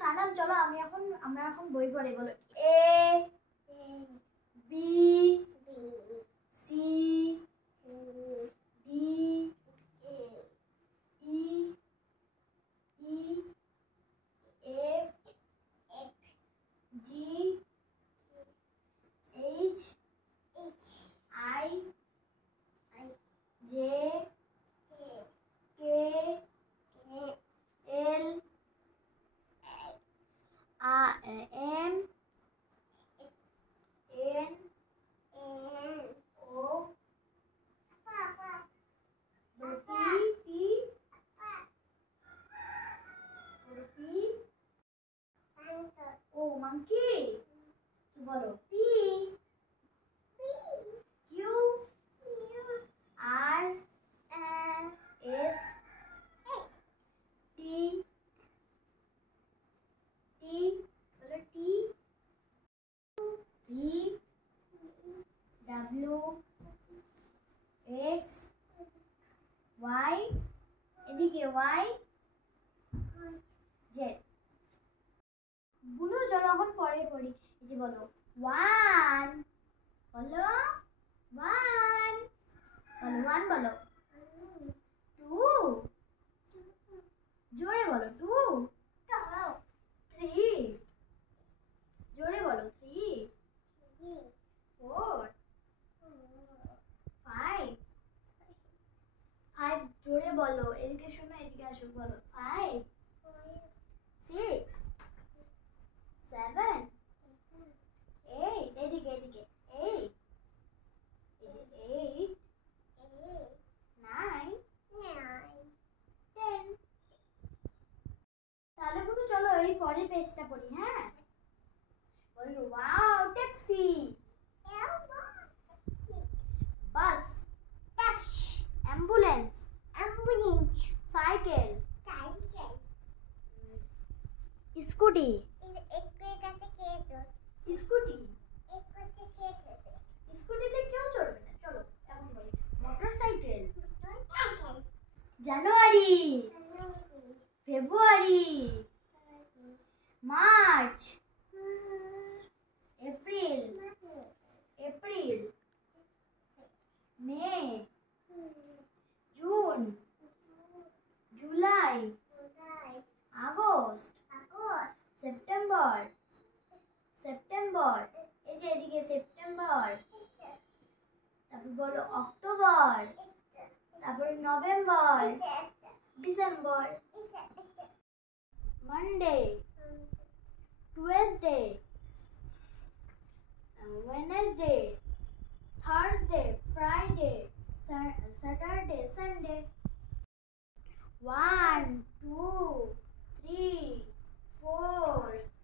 সানাম চলো আমরা এখন বই পড়ে বলো A B C D E E F G H I J K L M N O P O monkey বলো P Q R S T T বলো T V W X Y এদিকে Y Z বুনু চলো এখন পরে পড়ি এই যে বলো ওয়ান বলো ওয়ান বলো ওয়ান বলো টু জোরে বলো টু থ্রি জোরে বলো থ্রি ফোর ফাইভ ফাইভ জোরে বলো এদিকে শোনো এদিকে আসো বলো ফাইভ সিক্স সেভেন এইট এদিকে এদিকে এইট এইট নাইন টেন তাহলে বুনু চলো এই পরের পেজটা পড়ি হ্যাঁ বলো wow taxi bus ambulance cycle scooty স্কুটিতে কেউ চড়বে না চলো এখন বলি motorcycle January February March April May June July August September এই যে এদিকে সেপ্টেম্বর তারপর বলো অক্টোবর তারপর November December Monday Tuesday Wednesday Thursday Friday Saturday Sunday 1 2 3 4